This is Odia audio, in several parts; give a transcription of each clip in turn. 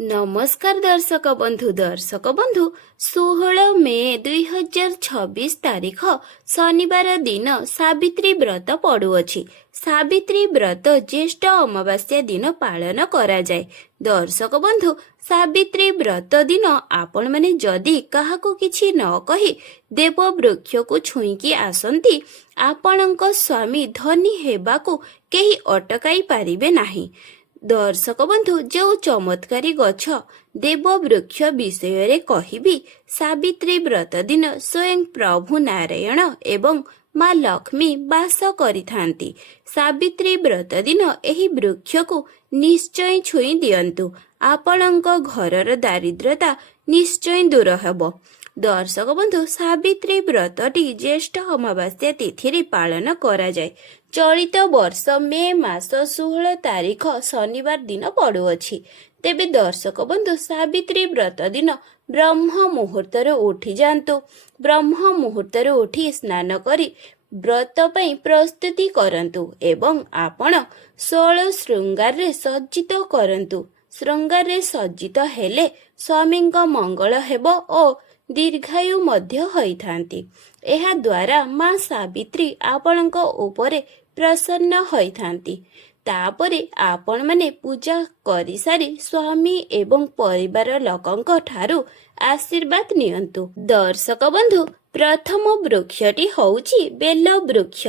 ନମସ୍କାର ଦର୍ଶକ ବନ୍ଧୁ 16 ମେ 2026 ତାରିଖ ଶନିବାର ଦିନ ସାବିତ୍ରୀ ବ୍ରତ ପଡୁଅଛି। ସାବିତ୍ରୀ ବ୍ରତ ଜ୍ୟେଷ୍ଠ ଅମାବାସ୍ୟା ଦିନ ପାଳନ କରାଯାଏ। ଦର୍ଶକ ବନ୍ଧୁ, ସାବିତ୍ରୀ ବ୍ରତ ଦିନ ଆପଣମାନେ ଯଦି କାହାକୁ କିଛି ନ କହି ଦେବ ବୃକ୍ଷକୁ ଛୁଇଁକି ଆସନ୍ତି, ଆପଣଙ୍କ ସ୍ୱାମୀ ଧନୀ ହେବାକୁ କେହି ଅଟକାଇ ପାରିବେ ନାହିଁ। ଦର୍ଶକ ବନ୍ଧୁ, ଯେଉଁ ଚମତ୍କାରୀ ଗଛ ଦେବ ବୃକ୍ଷ ବିଷୟରେ କହିବି। ସାବିତ୍ରୀ ବ୍ରତ ଦିନ ସ୍ୱୟଂ ପ୍ରଭୁ ନାରାୟଣ ଏବଂ ମା ଲକ୍ଷ୍ମୀ ବାସ କରିଥାନ୍ତି। ସାବିତ୍ରୀ ବ୍ରତ ଦିନ ଏହି ବୃକ୍ଷକୁ ନିଶ୍ଚୟ ଛୁଇଁ ଦିଅନ୍ତୁ। ଆପଣଙ୍କ ଘରର ଦାରିଦ୍ର୍ୟତା ନିଶ୍ଚୟ ଦୂର ହେବ। ଦର୍ଶକ ବନ୍ଧୁ, ସାବିତ୍ରୀ ବ୍ରତଟି ଜ୍ୟେଷ୍ଠ ଅମାବାସ୍ୟା ତିଥିରେ ପାଳନ କରାଯାଏ। ଚଳିତ ବର୍ଷ ମେ ମାସ 16 ତାରିଖ ଶନିବାର ଦିନ ପଡୁଅଛି। ତେବେ ଦର୍ଶକ ବନ୍ଧୁ, ସାବିତ୍ରୀ ବ୍ରତ ଦିନ ବ୍ରହ୍ମ ମୁହୂର୍ତ୍ତରୁ ଉଠି ଯାଆନ୍ତୁ। ବ୍ରହ୍ମ ମୁହୂର୍ତ୍ତରୁ ଉଠି ସ୍ନାନ କରି ବ୍ରତ ପାଇଁ ପ୍ରସ୍ତୁତି କରନ୍ତୁ ଏବଂ ଆପଣ 16 ଶୃଙ୍ଗାରରେ ସଜ୍ଜିତ କରନ୍ତୁ। ଶୃଙ୍ଗାରରେ ସଜ୍ଜିତ ହେଲେ ସ୍ୱାମୀଙ୍କ ମଙ୍ଗଳ ହେବ ଓ ଦୀର୍ଘାୟୁ ମଧ୍ୟ ହୋଇଥାନ୍ତି। ଏହା ଦ୍ୱାରା ମା ସାବିତ୍ରୀ ଆପଣଙ୍କ ଉପରେ ପ୍ରସନ୍ନ ହୋଇଥାନ୍ତି। ତାପରେ ଆପଣମାନେ ପୂଜା କରିସାରି ସ୍ୱାମୀ ଏବଂ ପରିବାର ଲୋକଙ୍କ ଠାରୁ ଆଶୀର୍ବାଦ ନିଅନ୍ତୁ। ଦର୍ଶକ ବନ୍ଧୁ, ପ୍ରଥମ ବୃକ୍ଷଟି ହେଉଛି ବେଲ ବୃକ୍ଷ।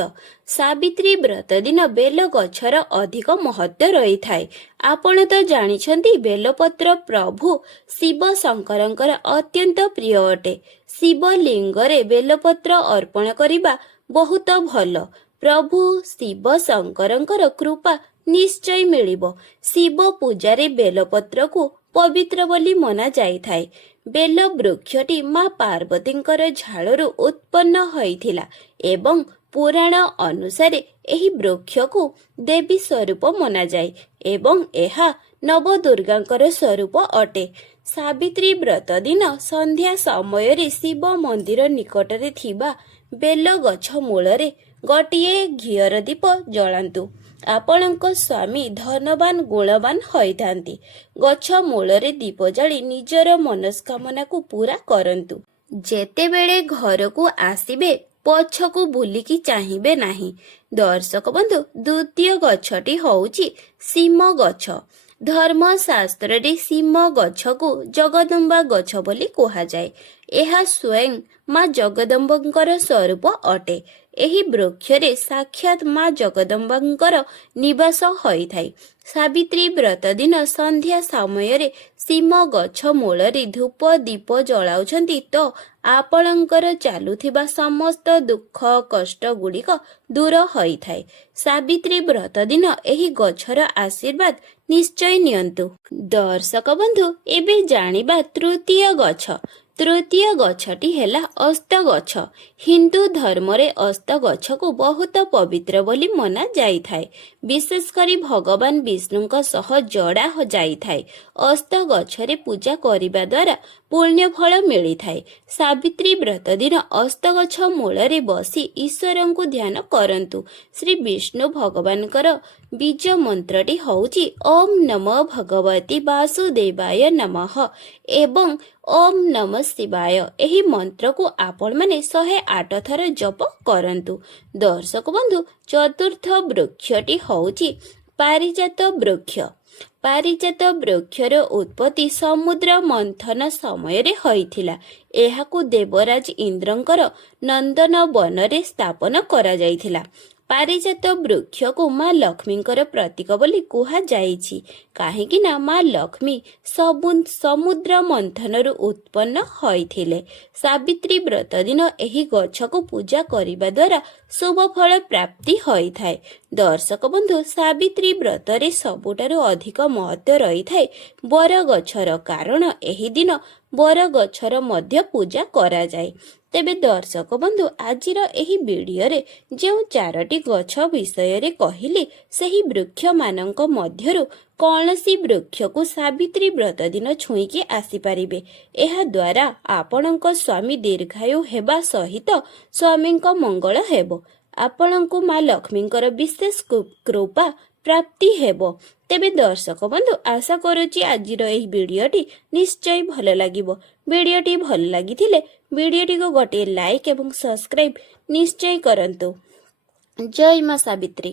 ସାବିତ୍ରୀ ବ୍ରତ ଦିନ ବେଲ ଗଛର ଅଧିକ ମହତ୍ତ୍ୱ ରହିଥାଏ। ଆପଣ ତ ଜାଣିଛନ୍ତି, ବେଲପତ୍ର ପ୍ରଭୁ ଶିବ ଶଙ୍କରଙ୍କର ଅତ୍ୟନ୍ତ ପ୍ରିୟ ଅଟେ। ଶିବଲିଙ୍ଗରେ ବେଲପତ୍ର ଅର୍ପଣ କରିବା ବହୁତ ଭଲ। ପ୍ରଭୁ ଶିବ ଶଙ୍କରଙ୍କର କୃପା ନିଶ୍ଚୟ ମିଳିବ। ଶିବ ପୂଜାରେ ବେଲପତ୍ରକୁ ପବିତ୍ର ବୋଲି ମନା ଯାଇଥାଏ। ବେଲ ବୃକ୍ଷଟି ମା ପାର୍ବତୀଙ୍କର ଝାଳରୁ ଉତ୍ପନ୍ନ ହୋଇଥିଲା ଏବଂ ପୁରାଣ ଅନୁସାରେ ଏହି ବୃକ୍ଷକୁ ଦେବୀ ସ୍ୱରୂପ ମନାଯାଏ ଏବଂ ଏହା ନବଦୁର୍ଗାଙ୍କର ସ୍ୱରୂପ ଅଟେ। ସାବିତ୍ରୀ ବ୍ରତ ଦିନ ସନ୍ଧ୍ୟା ସମୟରେ ଶିବ ମନ୍ଦିର ନିକଟରେ ଥିବା ବେଲ ଗଛ ମୂଳରେ ଗୋଟିଏ ଘିଅର ଦୀପ ଜଳାନ୍ତୁ। ଆପଣଙ୍କ ସ୍ୱାମୀ ଧନବାନ ଗୁଣବାନ ହୋଇଥାନ୍ତି। ଗଛ ମୂଳରେ ଦୀପ ଜାଳି ନିଜର ମନସ୍କାମନାକୁ ପୂରା କରନ୍ତୁ। ଯେତେବେଳେ ଘରକୁ ଆସିବେ ପଛକୁ ବୁଲିକି ଚାହିଁବେ ନାହିଁ। ଦର୍ଶକ ବନ୍ଧୁ, ଦ୍ୱିତୀୟ ଗଛଟି ହେଉଛି ଶିମ ଗଛ। ଧର୍ମଶାସ୍ତ୍ରରେ ଶିମ ଗଛକୁ ଜଗଦମ୍ବା ଗଛ ବୋଲି କୁହାଯାଏ। ଏହା ସ୍ୱୟଂ ମା ଜଗଦମ୍ବଙ୍କର ସ୍ୱରୂପ ଅଟେ। ଏହି ବୃକ୍ଷରେ ସାକ୍ଷାତ ମା ଜଗଦମ୍ବାଙ୍କର ନିବାସ ହୋଇଥାଏ। ସାବିତ୍ରୀ ବ୍ରତ ଦିନ ସନ୍ଧ୍ୟା ସମୟରେ ଶିମ ଗଛ ମୂଳରେ ଧୂପ ଦୀପ ଜଳାଉଛନ୍ତି ତ ଆପଣଙ୍କର ଚାଲୁଥିବା ସମସ୍ତ ଦୁଃଖ କଷ୍ଟ ଗୁଡ଼ିକ ଦୂର ହୋଇଥାଏ। ସାବିତ୍ରୀ ବ୍ରତ ଦିନ ଏହି ଗଛର ଆଶୀର୍ବାଦ ନିଶ୍ଚୟ ନିଅନ୍ତୁ। ଦର୍ଶକ ବନ୍ଧୁ, ଏବେ ଜାଣିବା ତୃତୀୟ ଗଛ। ତୃତୀୟ ଗଛଟି ହେଲା ଅସ୍ତ ଗଛ। ହିନ୍ଦୁ ଧର୍ମରେ ଅସ୍ତ ଗଛକୁ ବହୁତ ପବିତ୍ର ବୋଲି ମନା ଯାଇଥାଏ। ବିଶେଷ କରି ଭଗବାନ ବିଷ୍ଣୁଙ୍କ ସହ ଯୋଡ଼ା ଯାଇଥାଏ। ଅସ୍ତ ଗଛରେ ପୂଜା କରିବା ଦ୍ୱାରା ପୁଣ୍ୟ ଫଳ ମିଳିଥାଏ। ସାବିତ୍ରୀ ବ୍ରତ ଦିନ ଅସ୍ତ ଗଛ ମୂଳରେ ବସି ଈଶ୍ୱରଙ୍କୁ ଧ୍ୟାନ କରନ୍ତୁ। ଶ୍ରୀ ବିଷ୍ଣୁ ଭଗବାନଙ୍କର ବୀଜ ମନ୍ତ୍ରଟି ହେଉଛି ଓମ୍ ନମଃ ଭଗବତୀ ବାସୁଦେବାୟ ନମଃ ଏବଂ ଓମ୍ ନମଃ ଶିବାୟ। ଏହି ମନ୍ତ୍ରକୁ ଆପଣମାନେ 108 ଥର ଜପ କରନ୍ତୁ। ଦର୍ଶକ ବନ୍ଧୁ, ଚତୁର୍ଥ ବୃକ୍ଷଟି ହେଉଛି ପାରିଜାତ ବୃକ୍ଷ। ପାରିଜାତ ବୃକ୍ଷର ଉତ୍ପତ୍ତି ସମୁଦ୍ର ମନ୍ଥନ ସମୟରେ ହୋଇଥିଲା। ଏହାକୁ ଦେବରାଜ ଇନ୍ଦ୍ରଙ୍କର ନନ୍ଦନ ବନରେ ସ୍ଥାପନ କରାଯାଇଥିଲା। ପାରିଜାତ ବୃକ୍ଷକୁ ମା ଲକ୍ଷ୍ମୀଙ୍କର ପ୍ରତୀକ ବୋଲି କୁହାଯାଇଛି, କାହିଁକି ନା ମା ଲକ୍ଷ୍ମୀ ସମୁଦ୍ର ମନ୍ଥନରୁ ଉତ୍ପନ୍ନ ହୋଇଥିଲେ। ସାବିତ୍ରୀ ବ୍ରତ ଦିନ ଏହି ଗଛକୁ ପୂଜା କରିବା ଦ୍ୱାରା ଶୁଭ ଫଳ ପ୍ରାପ୍ତି ହୋଇଥାଏ। ଦର୍ଶକ ବନ୍ଧୁ, ସାବିତ୍ରୀ ବ୍ରତରେ ସବୁଠାରୁ ଅଧିକ ମହତ୍ତ୍ୱ ରହିଥାଏ ବର ଗଛର, କାରଣ ଏହି ଦିନ ବର ଗଛର ମଧ୍ୟ ପୂଜା କରାଯାଏ। ତେବେ ଦର୍ଶକ ବନ୍ଧୁ, ଆଜିର ଏହି ଭିଡ଼ିଓରେ ଯେଉଁ 4ଟି ଗଛ ବିଷୟରେ କହିଲି, ସେହି ବୃକ୍ଷମାନଙ୍କ ମଧ୍ୟରୁ କୌଣସି ବୃକ୍ଷକୁ ସାବିତ୍ରୀ ବ୍ରତ ଦିନ ଛୁଇଁକି ଆସିପାରିବେ। ଏହା ଦ୍ୱାରା ଆପଣଙ୍କ ସ୍ୱାମୀ ଦୀର୍ଘାୟୁ ହେବା ସହିତ ସ୍ୱାମୀଙ୍କ ମଙ୍ଗଳ ହେବ। ଆପଣଙ୍କୁ ମା ଲକ୍ଷ୍ମୀଙ୍କର ବିଶେଷ କୃପା ପ୍ରାପ୍ତି ହେବ। ତେବେ ଦର୍ଶକ ବନ୍ଧୁ ଆଶା କରୁଛି ଆଜିର ଏହି ଭିଡ଼ିଓଟି ନିଶ୍ଚୟ ଭଲ ଲାଗିବ। ଭିଡ଼ିଓଟି ଭଲ ଲାଗିଥିଲେ ଭିଡ଼ିଓଟିକୁ ଗୋଟିଏ ଲାଇକ୍ ଏବଂ ସବସ୍କ୍ରାଇବ୍ ନିଶ୍ଚୟ କରନ୍ତୁ। ଜୟ ମା ସାବିତ୍ରୀ।